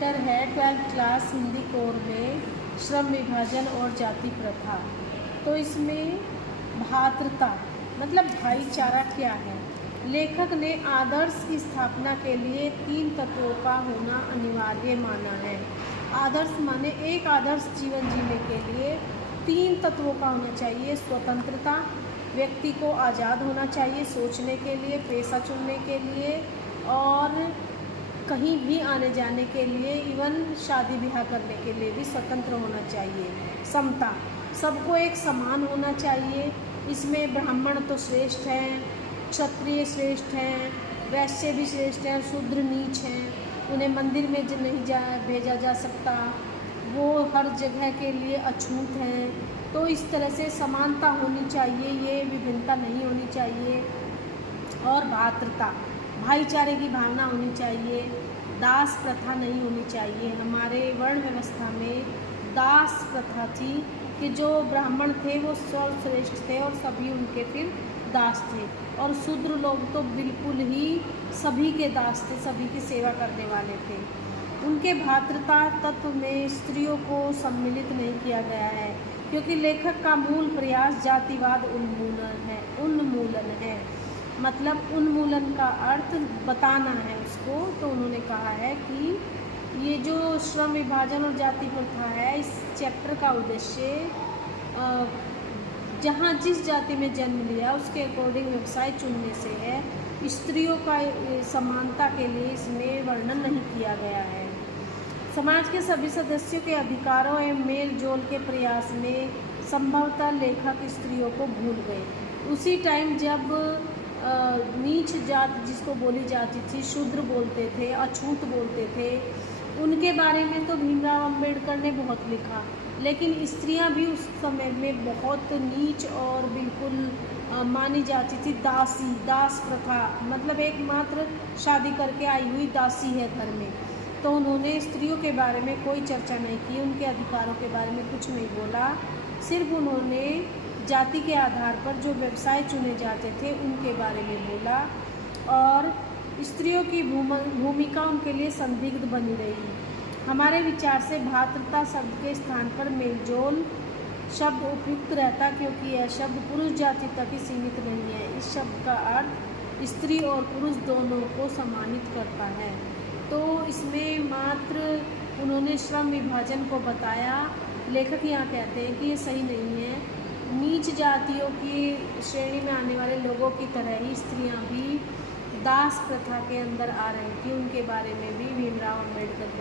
Chapter है 12th class Hindi core में श्रम विभाजन और जाति प्रथा। तो इसमें भ्रातृता मतलब भाईचारा क्या है। लेखक ने आदर्श की स्थापना के लिए 3 तत्वों का होना अनिवार्य माना है। आदर्श माने एक आदर्श जीवन जीने के लिए 3 तत्वों का होना चाहिए। स्वतंत्रता, व्यक्ति को आज़ाद होना चाहिए सोचने के लिए, पेशा चुनने के लिए और कहीं भी आने जाने के लिए, इवन शादी ब्याह करने के लिए भी स्वतंत्र होना चाहिए। समता, सबको एक समान होना चाहिए। इसमें ब्राह्मण तो श्रेष्ठ हैं, क्षत्रिय श्रेष्ठ हैं, वैश्य भी श्रेष्ठ हैं, शूद्र नीच हैं, उन्हें मंदिर में नहीं भेजा जा सकता, वो हर जगह के लिए अछूत हैं। तो इस तरह से समानता होनी चाहिए, ये विभिन्नता नहीं होनी चाहिए। और भ्रातृता, भाईचारे की भावना होनी चाहिए। दास प्रथा नहीं होनी चाहिए। हमारे वर्ण व्यवस्था में दास प्रथा थी कि जो ब्राह्मण थे वो सर्वश्रेष्ठ थे और सभी उनके फिर दास थे, और शूद्र लोग तो बिल्कुल ही सभी के दास थे, सभी की सेवा करने वाले थे। उनके भ्रातृता तत्व में स्त्रियों को सम्मिलित नहीं किया गया है, क्योंकि लेखक का मूल प्रयास जातिवाद उन्मूलन है। मतलब उन्मूलन का अर्थ बताना है उसको। तो उन्होंने कहा है कि ये जो श्रम विभाजन और जाति प्रथा है, इस चैप्टर का उद्देश्य जहाँ जिस जाति में जन्म लिया उसके अकॉर्डिंग व्यवसाय चुनने से है। स्त्रियों का समानता के लिए इसमें वर्णन नहीं किया गया है। समाज के सभी सदस्यों के अधिकारों एवं मेल जोल के प्रयास में संभवतः लेखक स्त्रियों को भूल गए। उसी टाइम जब नीच जात जिसको बोली जाती थी, शूद्र बोलते थे, अछूत बोलते थे, उनके बारे में तो भीमराव अंबेडकर ने बहुत लिखा, लेकिन स्त्रियां भी उस समय में बहुत नीच और बिल्कुल मानी जाती थी। दास प्रथा मतलब एकमात्र शादी करके आई हुई दासी है घर में। तो उन्होंने स्त्रियों के बारे में कोई चर्चा नहीं की, उनके अधिकारों के बारे में कुछ नहीं बोला। सिर्फ उन्होंने जाति के आधार पर जो व्यवसाय चुने जाते थे उनके बारे में बोला, और स्त्रियों की भूमिका उनके लिए संदिग्ध बनी रही। हमारे विचार से भ्रातृता शब्द के स्थान पर मेलजोल शब्द उपयुक्त रहता, क्योंकि यह शब्द पुरुष जाति तक ही सीमित नहीं है। इस शब्द का अर्थ स्त्री और पुरुष दोनों को सम्मानित करता है। तो इसमें मात्र उन्होंने श्रम विभाजन को बताया। लेखक यहाँ कहते हैं कि ये सही नहीं है। नीच जातियों की श्रेणी में आने वाले लोगों की तरह ही स्त्रियां भी दास प्रथा के अंदर आ रही थी, उनके बारे में भी भीमराव अंबेडकर